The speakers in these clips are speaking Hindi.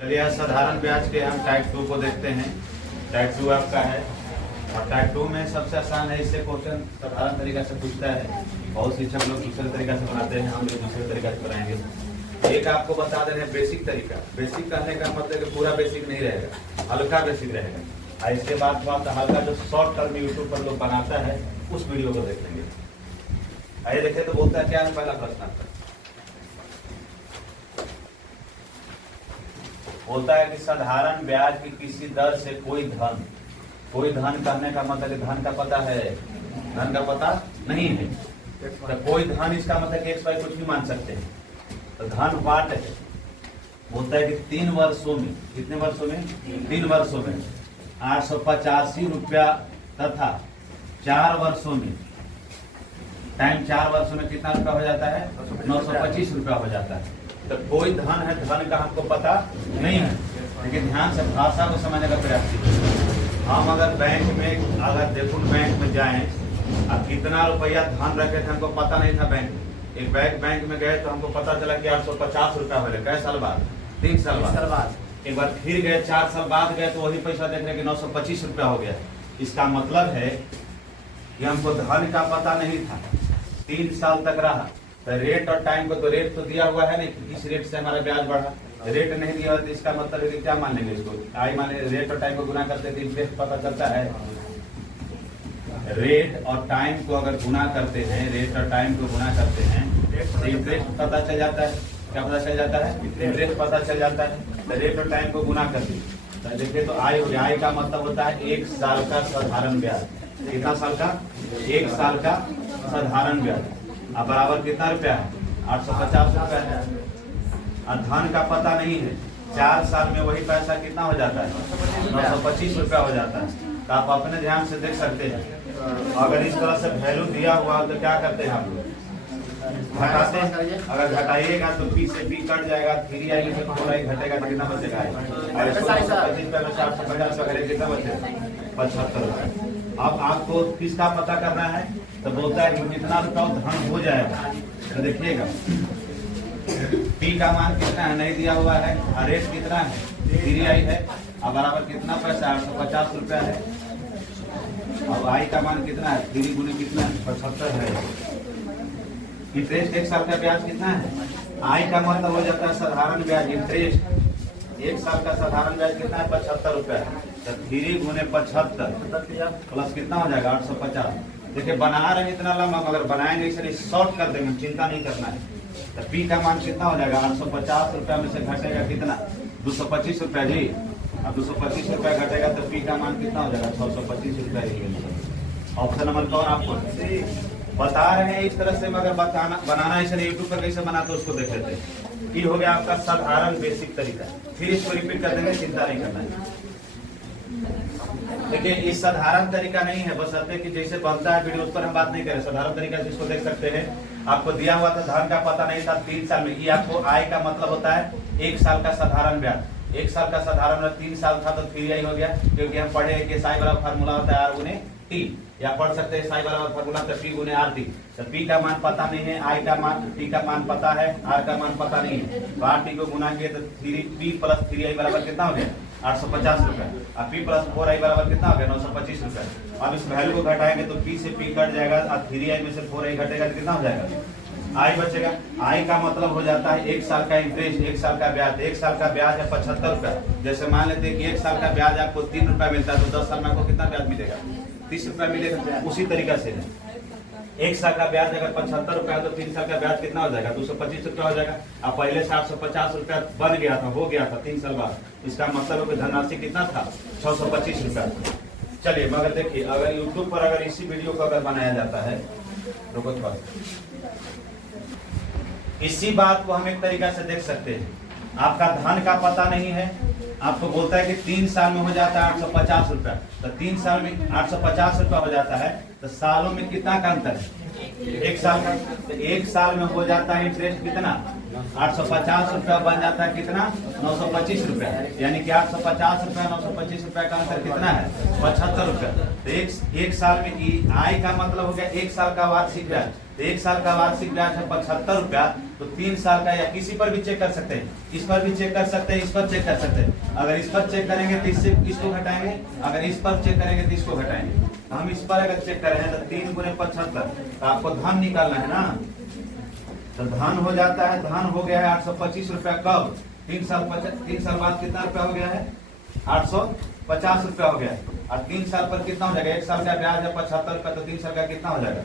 चलिए आज साधारण ब्याज के हम टाइप 2 को देखते हैं। टाइप 2 आपका है और टाइप 2 में सबसे आसान है, इससे क्वेश्चन साधारण तरीका से पूछता है। बहुत शिक्षक लोग दूसरे तरीका से बनाते हैं, हम लोग दूसरे तरीका से बनाएंगे। एक आपको बता दे रहे हैं बेसिक तरीका। बेसिक कहने का मतलब कि पूरा बेसिक नहीं रहेगा, हल्का बेसिक रहेगा। और इसके बाद बात हल्का जो शॉर्ट टर्म यूट्यूब पर लोग बनाता है उस वीडियो को देख लेंगे। आइए देखें तो बोलता है क्या है पहला प्रश्न आपका। होता है कि साधारण ब्याज की किसी दर से कोई धन कहने का मतलब धन का पता है, धन का पता नहीं है तो कोई धन, इसका मतलब एक्स वाई कुछ भी मान सकते हैं। तो धन वाट है, बोलता है कि 3 वर्षों में, कितने वर्षों में, 3 वर्षों में 885 रुपया तथा 4 वर्षों में, टाइम 4 वर्षों में कितना रुपया हो जाता है, 925 रुपया हो जाता है। तो कोई धन है, धन का हमको पता नहीं है, लेकिन ध्यान से भाषा को समझने का प्रयास कीजिए। हम अगर बैंक में, अगर देखो बैंक में जाएं अब कितना रुपया धन रखे थे हमको पता नहीं था। बैंक में एक बैंक में गए तो हमको पता चला कि 850 रुपया हो रहे। कै साल बाद? 3 साल बाद। एक बार फिर गए, 4 साल बाद गए तो वही पैसा देख रहे कि 925 रुपया हो गया। इसका मतलब है कि हमको धन का पता नहीं था, 3 साल तक रहा। तो रेट और टाइम को, तो रेट तो दिया हुआ है नहीं, इस रेट से हमारा ब्याज बढ़ा। रेट नहीं दिया तो इसका मतलब है कि क्या मान लेंगे इसको, आई मान लेंगे। रेट और टाइम को गुना करते तो इंटरेस्ट पता चलता है। रेट और टाइम को अगर गुना करते हैं, रेट और टाइम को गुना करते हैं तो इंटरेस्ट पता चल जाता है। क्या पता चल जाता है? इंटरेस्ट पता चल जाता है। तो रेट और टाइम को गुना करते हैं तो देखिए तो आय हो गया। आय का मतलब होता है 1 साल का साधारण ब्याज। कितना साल का? 1 साल का साधारण ब्याज। अब बराबर कितना रुपया है? 850 रुपया है। और धन का पता नहीं है, 4 साल में वही पैसा कितना हो जाता है, 925 रुपया हो जाता है। तो आप अपने ध्यान से देख सकते हैं। अगर इस तरह से वैल्यू दिया हुआ तो क्या करते हैं आप लोग, घटाते हैं। अगर घटाइएगा तो पी से पी कट जाएगा, 3 आएगी तो 4 आई घटेगा तो कितना बचेगा? 450 रुपया कितना बचेगा? 75 रुपया। अब आपको किसका पता करना है तो बोलता है कि कितना रुपया धन हो जाएगा। तो देखिएगा पी का मान कितना है, नहीं दिया हुआ है। और रेट कितना है, 3 आई है। अब बराबर कितना पैसा, 850 रुपया है। अब आई का मान कितना है, 3 गुने कितना है, 75 है। इंटरेस्ट 1 साल का ब्याज कितना है, आई का मतलब हो जाता है साधारण ब्याज। इंटरेस्ट 1 साल का साधारण ब्याज कितना है, 75 रुपया। तो 3 गुने 75 प्लस कितना हो जाएगा, 850। देखिए बना रहे हैं इतना लंबा, मगर बनाएंगे इसलिए शॉर्ट कर देंगे, चिंता नहीं करना है। तो पी का मान कितना हो जाएगा, 850 रुपया में से घटेगा कितना, 225 रुपया जी। अब 225 रुपया घटेगा तो पी का मान कितना हो जाएगा, 625 रुपया। ऑप्शन नंबर कौन आपको बता रहे हैं इस तरह से, मगर बनाना इसलिए यूट्यूब पर कैसे बनाते उसको देख लेते हैं। ये हो गया आपका साधारण बेसिक तरीका। फिर इसको रिपीट कर देंगे, चिंता नहीं करना है। देखिए इस साधारण तरीका नहीं है, बस अतः कि जैसे बनता है वीडियो उस पर हम बात नहीं करें। साधारण तरीका से इसको देख सकते हैं। आपको दिया हुआ था धन का पता नहीं था, 3 साल में। ये आपको आय का मतलब होता है 1 साल का साधारण ब्याज। 1 साल का साधारण ब्याज 3 साल था तो 3 आई हो गया, क्योंकि हम पढ़े कि साई बराबर फार्मूला होता है R गुने T, या पढ़ सकते हैं साई बराबर फार्मूला तो P गुने RT। तो P का मान पता नहीं है, I का मान, T का मान पता है, R का मान पता नहीं है। तो RT को गुना किए तो 3P प्लस 3I बराबर कितना हो गया, 850 रुपया। अब P प्लस 4I बराबर कितना हो गया, 925 रुपया। अब इस वैल्यू को घटाएंगे तो P से P कट जाएगा और 3I में से 4I घटेगा तो कितना हो जाएगा, आई बचेगा। आई का मतलब हो जाता है 1 साल का इंटरेस्ट, 1 साल का ब्याज। 1 साल का ब्याज है 75 रुपया। जैसे मान लेते हैं कि 1 साल का ब्याज आपको 3 रुपया मिलता है तो 10 साल में आपको कितना ब्याज मिलेगा, 30 रुपया मिलेगा। उसी तरीका से है, 1 साल का ब्याज अगर 75 रुपया है तो 3 साल का ब्याज कितना हो जाएगा, 225 रुपया हो जाएगा। अब पहले से 850 रुपया बन गया था, हो गया था 3 साल बाद। इसका मतलब धनराशि कितना था, 625 रुपया। चलिए मगर देखिए अगर यूट्यूब पर अगर इसी वीडियो को अगर बनाया जाता है, रुको थोड़ा, इसी बात को हम एक तरीका से देख सकते हैं। आपका धन का पता नहीं है, आपको बोलता है कि 3 साल में हो जाता है 850 रुपया। तो 3 साल में 850 रुपया हो जाता है तो सालों में कितना का अंतर है, 1 साल का। तो 1 साल में हो जाता है इंटरेस्ट कितना, 850 रुपया बन जाता है कितना, 925 रुपया। यानी कि 850 रुपया 925 रुपया का अंतर कितना है, 75 रुपया। तो एक साल में आय का मतलब हो गया 1 साल का वार्षिक ब्याज। तो 1 साल का वार्षिक ब्याज है 75 रुपया। तो 3 साल का, या किसी पर भी चेक कर सकते हैं, इस पर भी चेक कर सकते हैं, इस पर चेक कर सकते हैं। अगर इस पर चेक करेंगे तो इससे इसको घटाएंगे, अगर इस पर चेक करेंगे तो इसको घटाएंगे। हम इस पर अगर चेक कर रहे हैं तो 3 गुने 75, तो आपको धन निकालना है ना, तो धन हो जाता है, धन हो गया है 825 रुपया। कब? 3 साल बाद कितना रुपया हो गया है? 850 रुपया हो गया है। और 3 साल पर कितना हो जाएगा? 1 साल का ब्याज है 75 रुपया, तो 3 साल का कितना हो जाएगा?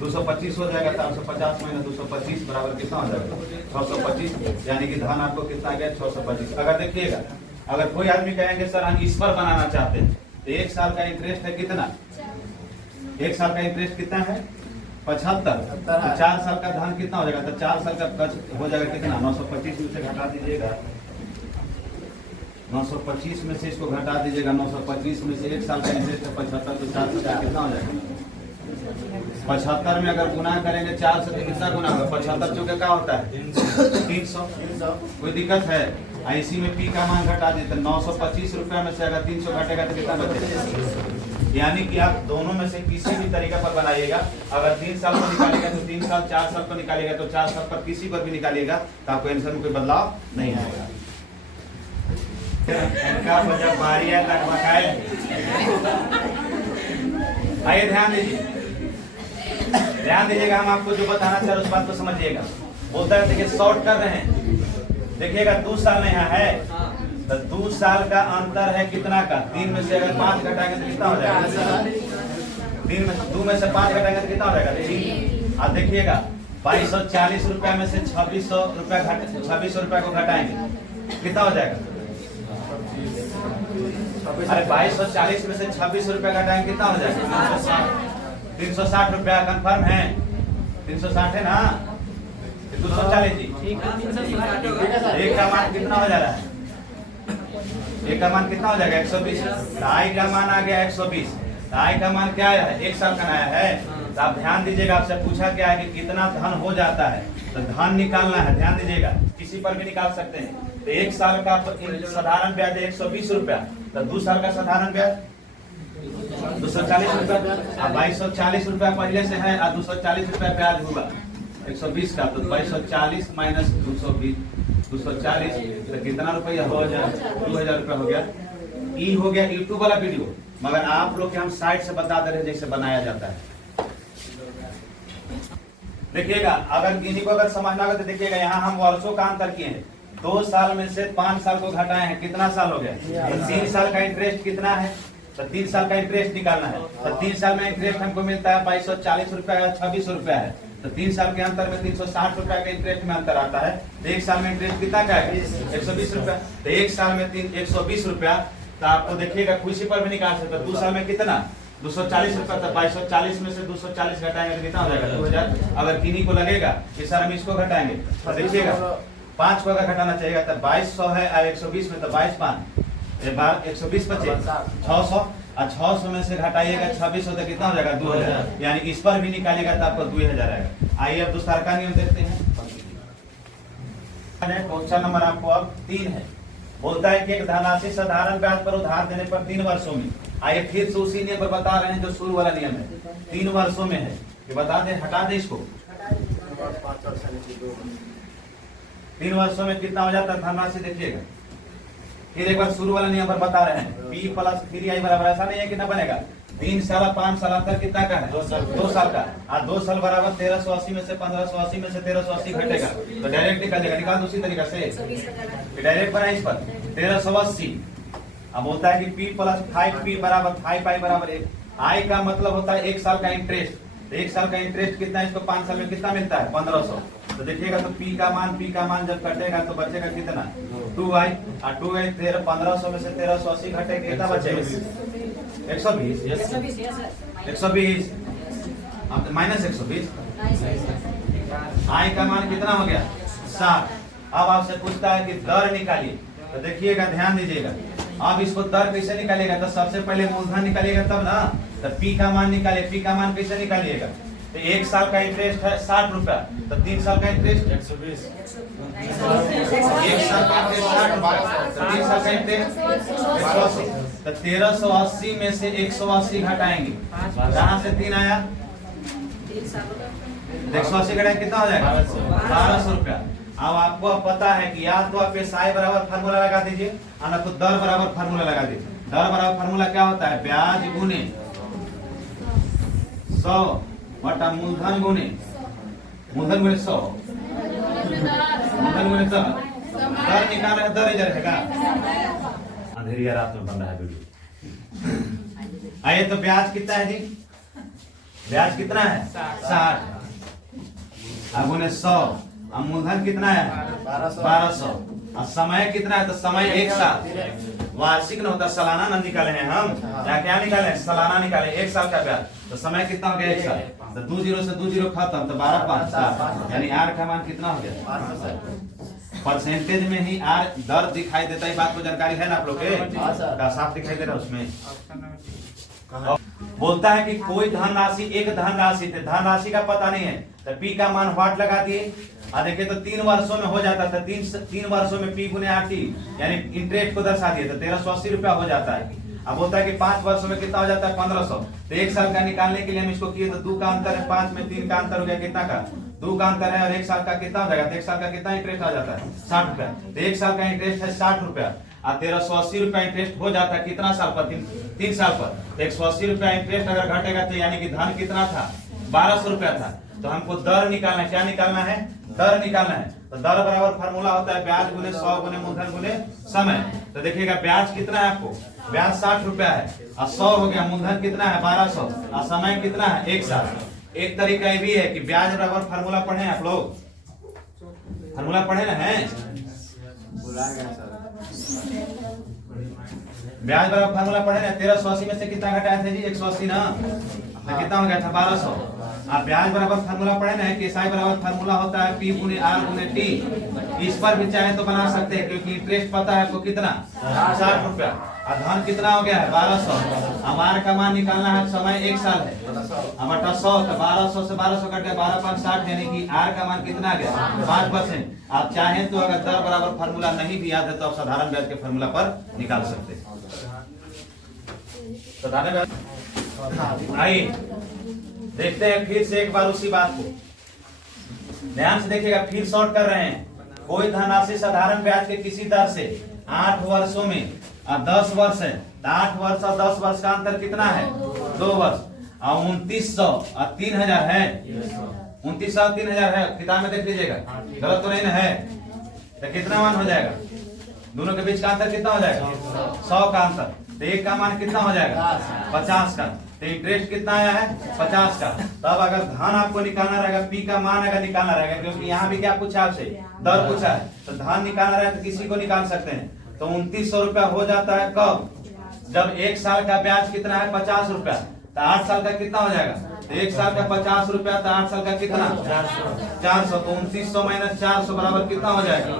225 हो जाएगा। 325 माइनस 225 बराबर कितना हो जाएगा? 625। यानी कि धन आपको कितना गया? 625। अगर देखिएगा, अगर कोई आदमी कहेंगे सर हम इस पर बनाना चाहते हैं, तो 1 साल का इंटरेस्ट है कितना? 1 साल का इंटरेस्ट कितना है? 75। तो 4 साल का धन कितना हो जाएगा? तो 4 साल का हो जाएगा कितना? 925 में से घटा दीजिएगा, 925 में से इसको घटा दीजिएगा, 925 में से 1 साल का इंटरेस्ट है 75, तो 4 साल का कितना हो जाएगा? 75 में अगर गुना करेंगे 4 से तो कितना गुना होगा? 75 चौके क्या होता है? 300। कोई दिक्कत है? इसी में पी का मान घटा देते, 925 रुपया में से अगर 300 घटेगा तो कितना बचेगा? यानी कि आप दोनों में से किसी भी तरीका पर बनाइएगा। अगर 3 साल को निकालेगा तो 3 साल, 4 साल को निकालेगा तो 4 साल पर, किसी पर भी निकालिएगा तो आपको आंसर में कोई बदलाव नहीं आएगा। जब बारी है आइए ध्यान दीजिएगा, हम आपको जो बताना चाह रहे हैं उस बात को समझिएगा। बोलता है देखिए शॉर्ट कर रहे हैं, देखिएगा 2 साल यहाँ है, तो 2 साल का अंतर है कितना का? 3 में से अगर 5 घटाएंगे तो कितना हो जाएगा? 2 में से 5 घटाएंगे तो कितना हो जाएगा? 3। अब देखिएगा 2240 रुपया में से 2600 रुपया को घटाएंगे, कितना हो जाएगा? अरे 2240 में से 2600 रुपया घटाएंगे कितना हो जाएगा? 360 रुपया। कंफर्म है? 360 है ना? 240 जी। एक का मान कितना हो जा रहा है? एक का मान कितना हो जाएगा? 120। आई का मान आ गया 120। आई का मान क्या है? 1 साल का नया है। तो आप ध्यान दीजिएगा, आपसे पूछा क्या है कि कितना धन हो जाता है, तो धन निकालना है। ध्यान दीजिएगा, किसी पर भी निकाल सकते हैं। तो 1 साल का साधारण ब्याज है 120 रुपया, तो 2 साल का साधारण ब्याज 240 रुपया। 2240 रुपया पहले से है और 240 रुपया ब्याज हुआ 120 का, तो 2240 माइनस 240 तो कितना रुपया हो जाए? 2000 रुपया हो गया। ई हो गया यूट्यूब वाला वीडियो, मगर आप लोग के हम साइड से बता दे रहे हैं जैसे बनाया जाता है। देखिएगा, अगर इन्हीं को अगर समझना होगा तो देखिएगा, यहाँ हम वर्षों का अंतर किए हैं। 2 साल में से 5 साल को घटाए हैं, कितना साल हो गया? 3 साल का इंटरेस्ट कितना है? तो 3 साल का इंटरेस्ट निकालना है। तो 3 साल में इंटरेस्ट हमको मिलता है 2240 रुपया या 2600 रुपया है, तो 3 साल के अंतर में 360 रुपया का इंटरेस्ट में अंतर आता है। तो 1 साल में इंटरेस्ट कितना का है? 120 रुपया। तो 1 साल में 120 रुपया, तो आपको देखिएगा किसी पर भी निकाल सकते हैं। 2 साल में कितना? 240 रुपया। तो 2240 में से 240 घटाएंगे तो कितना हो जाएगा? 2000। अगर किन्हीं को लगेगा कि सर हम इसको घटाएंगे, तो देखिएगा 5 को अगर घटाना चाहिए तो 2200 है और 120 में, तो 22 5 120 बचे 600, और 600 में से घटाइएगा 2600 तो कितना हो जाएगा? 2000। यानी इस पर भी निकालेगा तो आपको 2000 आएगा। आइए अब दूसरा का नियम देखते हैं। क्वेश्चन नंबर आपको अब 3 है। बोलता है कि एक धनराशि साधारण ब्याज पर उधार देने पर 3 वर्षों में, आइए फिर से उसी नियम पर बता रहे हैं जो शुरू वाला नियम है, 3 वर्षों में है। ये बता दें, हटा दें इसको। 3 वर्षों में कितना हो जाता है धनराशि? देखिएगा फिर एक बार शुरू वाला नियम पर बता रहे हैं। P प्लस 3I बराबर, ऐसा नहीं है कितना बनेगा? 3 साल 5 साल अंतर कितना का है? 2 साल का। और 2 साल बराबर 1380 में से 1580 में से 1380 घटेगा, तो डायरेक्ट निकालेगा। निकाल उसी तरीका से डायरेक्ट बना इस पर 1380। अब होता है कि P प्लस 5P बराबर 5I बराबर 1। I का मतलब होता है 1 साल का इंटरेस्ट। 1 साल का इंटरेस्ट कितना है? इसको 5 साल में कितना मिलता है? 1500। तो देखिएगा, तो P का मान जब कटेगा तो बचेगा कितना? 2I। और 2I 1500 में से 1380 घटेगा, कितना बचेगा? 120। 120 माइनस 120। I का मान कितना हो गया? 60। अब आपसे पूछता है कि दर निकालिए, तो देखिएगा ध्यान दीजिएगा। अब इसको दर कैसे निकालिएगा? तो सबसे पहले मूलधन निकालिएगा तब ना। तो P का मान निकालिए। P का मान कैसे निकालिएगा? तो 1 साल का इंटरेस्ट है 60 रुपया, तो 3 साल का इंटरेस्ट 120। 1 साल का इंटरेस्ट 60 रुपया, तो 3 साल का इंटरेस्ट 180। तो 1380 में से 180 घटाएंगे, कहाँ से 3 आया? 180 घटाए कितना हो जाएगा 1200 रुपया। अब आपको अब पता है कि या तो आप SI बराबर फार्मूला लगा दीजिए और ना तो दर बराबर फार्मूला लगा दीजिए। दर बराबर फार्मूला क्या होता है, ब्याज गुने 100 बटा मूलधन गुने 100 मूलधन गुने दर। दर निकालना है, दर इधर रहेगा। अंधेरिया रात में बन रहा है वीडियो। आइए तो ब्याज कितना है जी, ब्याज कितना है 60 अब गुने 100। अब मूलधन कितना है 1200। और समय कितना है, तो समय एक साल, वार्षिक न होता सालाना न निकाले हैं हम, या क्या निकाले हैं सालाना निकाले, एक साल का ब्याज। तो समय कितना हो गया एक साल, तो 2 0 से 2 0 खत्म, तो 12 5 7 यानी आर का मान कितना हो गया। परसेंटेज में ही आर दर दिखाई देता है, बात को जानकारी है ना आप लोग के, का साफ दिखाई दे रहा है उसमें। बोलता है कि कोई धनराशि, एक धनराशि थे, धनराशि का पता नहीं है तो पी का मान व्हाट लगा दिए। और देखिए तो 3 वर्षों में हो जाता था, 3 वर्षों में पी गुने आर टी यानी इंटरेस्ट को दर्शा दिए तो 1380 रुपया हो जाता है। अब होता है कि 5 वर्षों में कितना हो जाता है 1500। तो एक साल का निकालने के लिए हम इसको किए तो 2 का अंतर है, 5 में 3 का अंतर हो गया, कितना का 2 का अंतर है, और एक साल का कितना हो जाएगा, तो एक साल का कितना इंटरेस्ट आ जाता है 60 रुपया। तो एक साल का इंटरेस्ट है 60 रुपया और 1380 रुपया इंटरेस्ट हो जाता है कितना साल पर, 3 साल पर। 180 रुपया इंटरेस्ट अगर घटेगा तो यानी कि धन कितना था 1200 रुपया था। तो हमको दर निकालना है, क्या निकालना है, दर निकालना है। तो दर बराबर फार्मूला होता है ब्याज गुने 100 गुने मूलधन गुने समय। तो देखिएगा ब्याज कितना है आपको, ब्याज 60 रुपया है और 100 हो गया, मूलधन कितना है 1200 और समय कितना है 1 साल। एक तरीका ये भी है कि ब्याज बराबर फार्मूला पढ़े आप लोग, फार्मूला पढ़े ना है, ब्याज बराबर फार्मूला पढ़े ना। 1380 में से कितना घटाया था जी 180 ना, तो कितना हो गया था 1200। आप ब्याज बराबर फार्मूला पढ़े ना कि एसआई बराबर फार्मूला होता है पी गुने आर गुने टी। इस पर भी चाहे तो बना सकते हैं क्योंकि इंटरेस्ट पता है आपको कितना 60 रुपया और धन कितना हो गया है 1200। हमारे का मान निकालना है, समय 1 साल है, हमारा 100 तो 1200 से 1200 कट गया 12 5 60 यानी कि आर का मान कितना आ गया 5%। आप चाहें तो अगर दर बराबर फार्मूला नहीं भी याद है तो आप साधारण ब्याज के फार्मूला पर निकाल सकते हैं। साधारण ब्याज आइए देखते हैं फिर से एक बार उसी बात को ध्यान से देखिएगा, फिर शॉर्ट कर रहे हैं। कोई धनराशि साधारण ब्याज के किसी दर से 8 वर्षों में और 10 वर्ष है, 8 वर्ष और 10 वर्ष का अंतर कितना है 2 वर्ष और 2900 और 3000 है, 2900 और 3000 है, किताब में देख लीजिएगा, गलत तो नहीं ना है। तो कितना मान हो जाएगा, दोनों के बीच का अंतर कितना हो जाएगा 100 का अंतर। तो एक का मान कितना हो जाएगा 50 का। तो इंटरेस्ट कितना आया है 50 का। तब अगर धन आपको निकालना रहेगा, पी का मान अगर निकालना रहेगा, क्योंकि यहाँ भी क्या पूछा आपसे दर पूछा है, तो धन निकालना रहेगा तो किसी को निकाल सकते हैं। तो 2900 रुपया हो जाता है कब, जब 1 साल का ब्याज कितना है 50 रुपया, तो 8 साल का कितना हो जाएगा, तो 1 साल का 50 रुपया तो 8 साल का कितना 400। तो 2900 माइनस 400 बराबर कितना हो जाएगा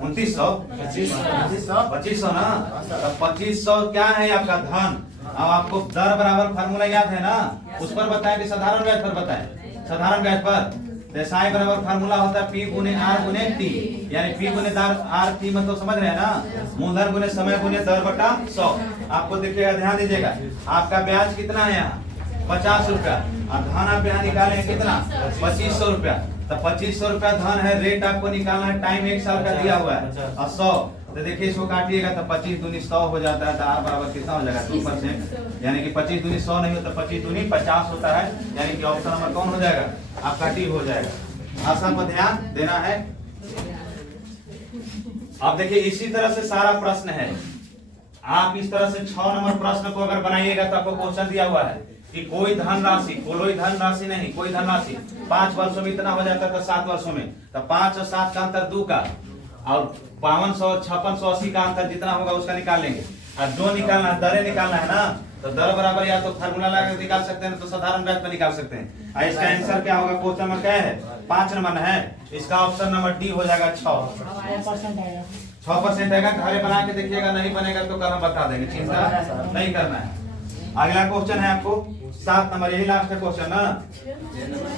2900 2500 ना। तो 2500 क्या है आपका धन। अब आपको दर बराबर फार्मूला याद है ना, उस पर बताएं कि साधारण ब्याज पर बताएं, साधारण ब्याज पर एसआई बराबर फार्मूला होता है पी गुने आर गुने टी, यानी पी गुने दर आर टी मतलब समझ रहे हैं ना, मूलधन गुने समय गुने दर बटा 100। आपको देखिएगा ध्यान दीजिएगा, आपका ब्याज कितना है यहाँ 50 रुपया और धन आप यहाँ निकाले कितना 2500 रुपया। तो 2500 रुपया धन है, रेट आपको निकालना है, टाइम 1 साल का दिया हुआ है और 100। तो देखिए इसको काटिएगा तो 25 दूनी 100 हो जाता है, तो आर बराबर कितना हो जाएगा 2%, यानी कि 25 दूनी 100 नहीं होता 25 दूनी 50 होता है, यानी कि ऑप्शन नंबर कौन हो जाएगा आपका डी हो जाएगा। आसान पर ध्यान देना है। अब देखिए इसी तरह से सारा प्रश्न है, आप इस तरह से 6 नंबर प्रश्न को अगर बनाइएगा तो आपको क्वेश्चन दिया हुआ है कि कोई धनराशि नहीं, कोई धनराशि 5 वर्षों में इतना हो जाता था 7 वर्षों में, तो 5 और 7 का अंतर 2 का और 5500 5680 का अंतर जितना होगा उसका निकाल लेंगे। और जो निकालना है दरें निकालना है ना, तो दर बराबर या तो फार्मूला लगा निकाल सकते हैं तो साधारण ब्याज पर निकाल सकते हैं। और इसका आंसर क्या होगा, क्वेश्चन नंबर क्या है 5 नंबर है, इसका ऑप्शन नंबर डी हो जाएगा 6% आएगा। घरे बना के देखिएगा, नहीं बनेगा तो कल हम बता देंगे, चिंता नहीं करना है। अगला क्वेश्चन है आपको 7 नंबर, यही लास्ट है क्वेश्चन ना,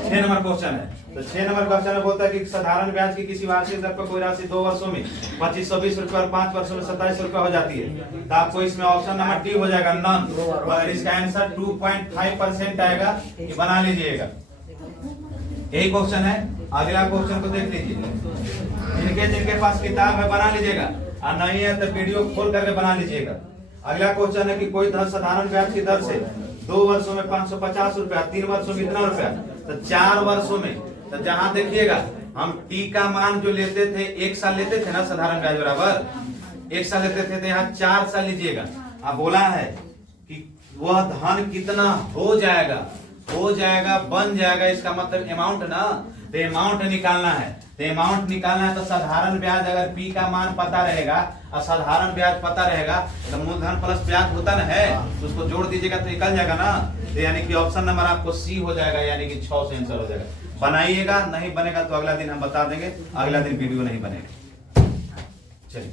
6 नंबर क्वेश्चन है। तो 6 नंबर क्वेश्चन में बोलता है कि साधारण ब्याज की किसी वार्षिक दर पर कोई राशि 2 वर्षों में 2520 रुपए और 5 वर्षों में 27 रुपए हो जाती है, तो आपको इसमें ऑप्शन नंबर डी हो जाएगा नन, और इसका आंसर 2.5% आएगा, ये बना लीजिएगा। यही क्वेश्चन है। अगला क्वेश्चन को देख लीजिए, जिनके पास किताब है बना लीजिएगा, और नहीं है तो वीडियो खोल करके बना लीजिएगा। अगला क्वेश्चन है कि कोई धन साधारण ब्याज की दर से 2 वर्षों में 550 रुपया, 3 वर्षों में इतना रुपया, तो 4 वर्षों में, तो जहां देखिएगा हम टी का मान जो लेते थे 1 साल लेते थे ना साधारण ब्याज बराबर 1 साल लेते थे, तो यहाँ 4 साल लीजिएगा। अब बोला है कि वह धन कितना हो जाएगा बन जाएगा, इसका मतलब अमाउंट ना, तो अमाउंट निकालना है। तो अमाउंट निकालना है तो साधारण ब्याज अगर पी का मान पता रहेगा और साधारण ब्याज पता रहेगा तो मूलधन प्लस ब्याज होता ना है, तो उसको जोड़ दीजिएगा तो निकल जाएगा ना। तो यानी कि ऑप्शन नंबर आपको सी हो जाएगा, यानी कि 6 से आंसर हो जाएगा। बनाइएगा, नहीं बनेगा तो अगला दिन हम बता देंगे, अगला दिन वीडियो नहीं बनेगा। चलिए।